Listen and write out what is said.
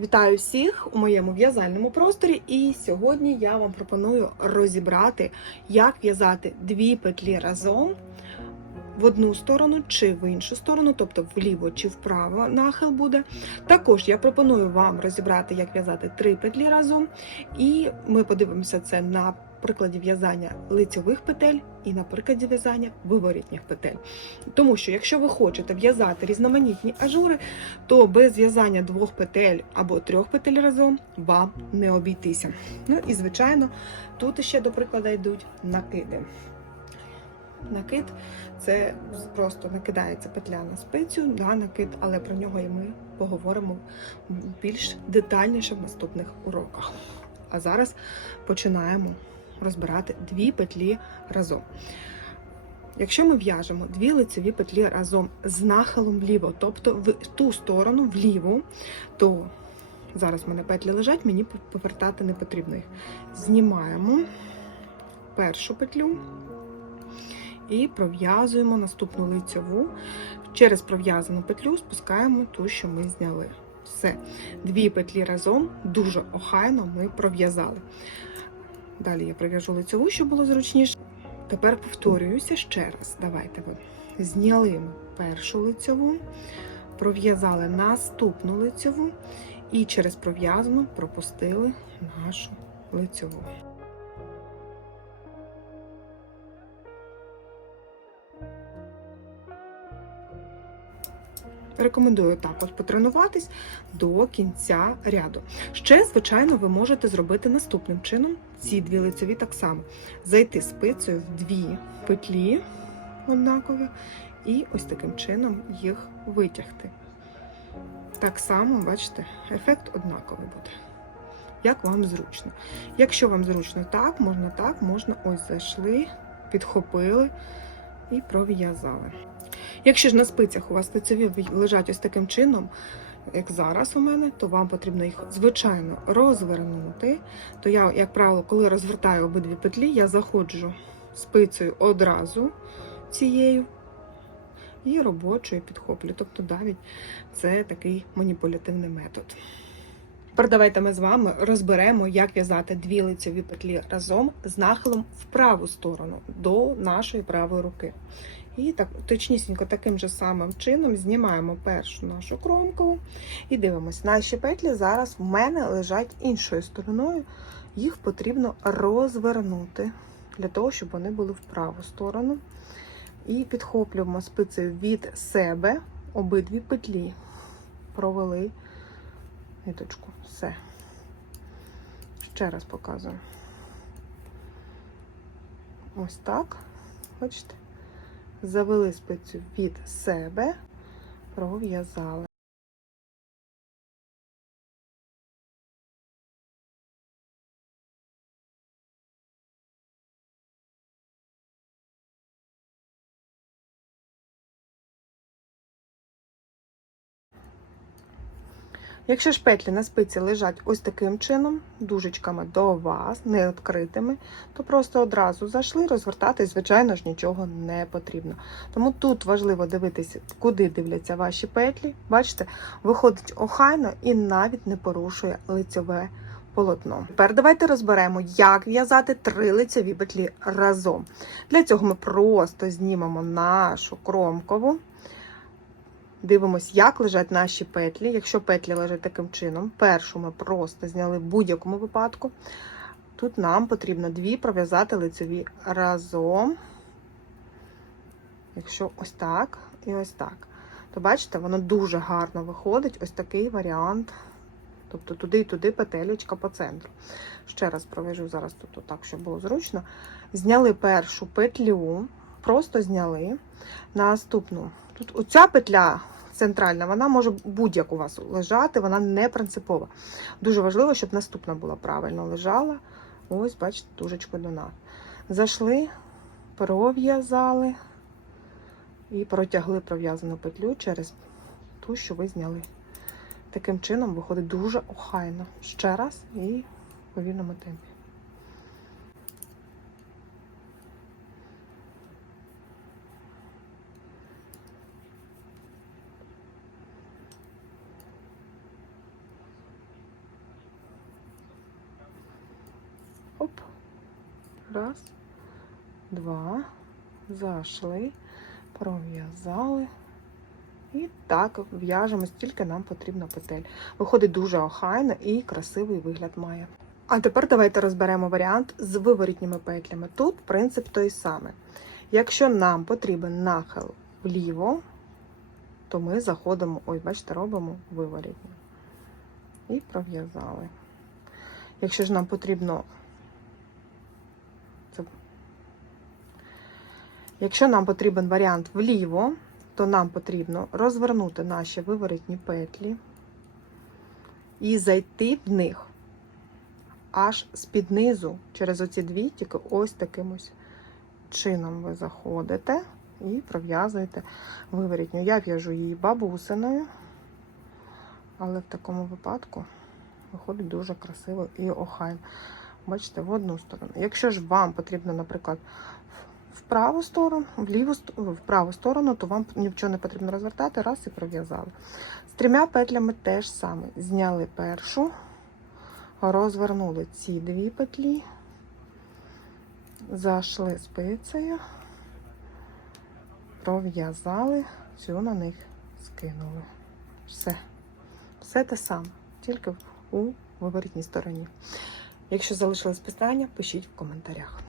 Вітаю всіх у моєму в'язальному просторі, і сьогодні я вам пропоную розібрати, як в'язати дві петлі разом в одну сторону чи в іншу сторону, тобто вліво чи вправо нахил буде. Також я пропоную вам розібрати, як в'язати три петлі разом, і ми подивимося це на прикладі в'язання лицьових петель і на прикладі в'язання виворітніх петель. Тому що, якщо ви хочете в'язати різноманітні ажури, то без в'язання двох петель або трьох петель разом вам не обійтися. Ну і звичайно, тут ще до прикладу йдуть накиди. Накид це просто накидається петля на спицю, да, накид, але про нього і ми поговоримо більш детальніше в наступних уроках. А зараз починаємо розбирати дві петлі разом. Якщо ми в'яжемо дві лицеві петлі разом з нахилом вліво, тобто в ту сторону вліву, то зараз в мене петлі лежать, мені повертати не потрібно їх. Знімаємо першу петлю і пров'язуємо наступну лицеву. Через пров'язану петлю спускаємо ту, що ми зняли. Все, дві петлі разом дуже охайно ми пров'язали. Далі я пров'яжу лицеву, щоб було зручніше. Тепер повторююся ще раз. Давайте ви зняли першу лицеву, пров'язали наступну лицеву і через пров'язну пропустили нашу лицеву. Рекомендую також потренуватись до кінця ряду. Ще, звичайно, ви можете зробити наступним чином ці дві лицеві так само: зайти спицею в дві петлі однакові, і ось таким чином їх витягти. Так само, бачите, ефект однаковий буде. Як вам зручно. Якщо вам зручно так, можна так, можна ось зайшли, підхопили і пров'язали. Якщо ж на спицях у вас лицеві лежать ось таким чином, як зараз у мене, то вам потрібно їх, звичайно, розвернути. То я, як правило, коли розвертаю обидві петлі, я заходжу спицею одразу цією і робочою підхоплю. Тобто, навіть це такий маніпулятивний метод. Тепер давайте ми з вами розберемо, як в'язати дві лицеві петлі разом з нахилом в праву сторону до нашої правої руки. І так, точнісінько таким же самим чином знімаємо першу нашу кромку і дивимося, наші петлі зараз в мене лежать іншою стороною. Їх потрібно розвернути для того, щоб вони були в праву сторону. І підхоплюємо спицею від себе обидві петлі. Провели ниточку. Все. Ще раз показую. Ось так. Бачите? Завели спицю від себе, пров'язали. Якщо ж петлі на спиці лежать ось таким чином, дужечками до вас, не відкритими, то просто одразу зайшли, розвертати, звичайно ж, нічого не потрібно. Тому тут важливо дивитися, куди дивляться ваші петлі. Бачите, виходить охайно і навіть не порушує лицьове полотно. Тепер давайте розберемо, як в'язати три лицеві петлі разом. Для цього ми просто знімемо нашу кромкову. Дивимось, як лежать наші петлі. Якщо петлі лежать таким чином, першу ми просто зняли в будь-якому випадку. Тут нам потрібно дві пров'язати лицеві разом. Якщо ось так і ось так. То бачите, воно дуже гарно виходить. Ось такий варіант. Тобто туди і туди петелечка по центру. Ще раз провяжу зараз тут так, щоб було зручно. Зняли першу петлю, просто зняли. Наступну. Тут оця петля центральна, вона може будь-як у вас лежати, вона не принципова. Дуже важливо, щоб наступна була правильно лежала. Ось, бачите, дужечку до нас. Зайшли, пров'язали і протягли пров'язану петлю через ту, що ви зняли. Таким чином виходить дуже охайно. Ще раз і в повільному темпі. Раз, два. Зайшли, пров'язали. І так в'яжемо, стільки нам потрібно петель. Виходить дуже охайно і красивий вигляд має. А тепер давайте розберемо варіант з виворітніми петлями. Тут принцип той самий. Якщо нам потрібен нахил вліво, то ми заходимо, ой, бачите, робимо виворітні. І пров'язали. Якщо ж нам потрібно. Це... Якщо нам потрібен варіант вліво, то нам потрібно розвернути наші виворітні петлі і зайти в них аж з-під низу, через оці дві, тільки ось таким чином ви заходите і пров'язуєте виворітню. Я в'яжу її бабусиною, але в такому випадку виходить дуже красиво і охайно. Бачите, в одну сторону. Якщо ж вам потрібно, наприклад, в праву сторону, в ліву в праву сторону, то вам нічого не потрібно розвертати, раз і пров'язали. З трьома петлями теж саме. Зняли першу, розвернули ці дві петлі, зайшли спицею, пров'язали, цю на них скинули. Все. Все те саме, тільки у виворітній стороні. Якщо залишились питання, пишіть в коментарях.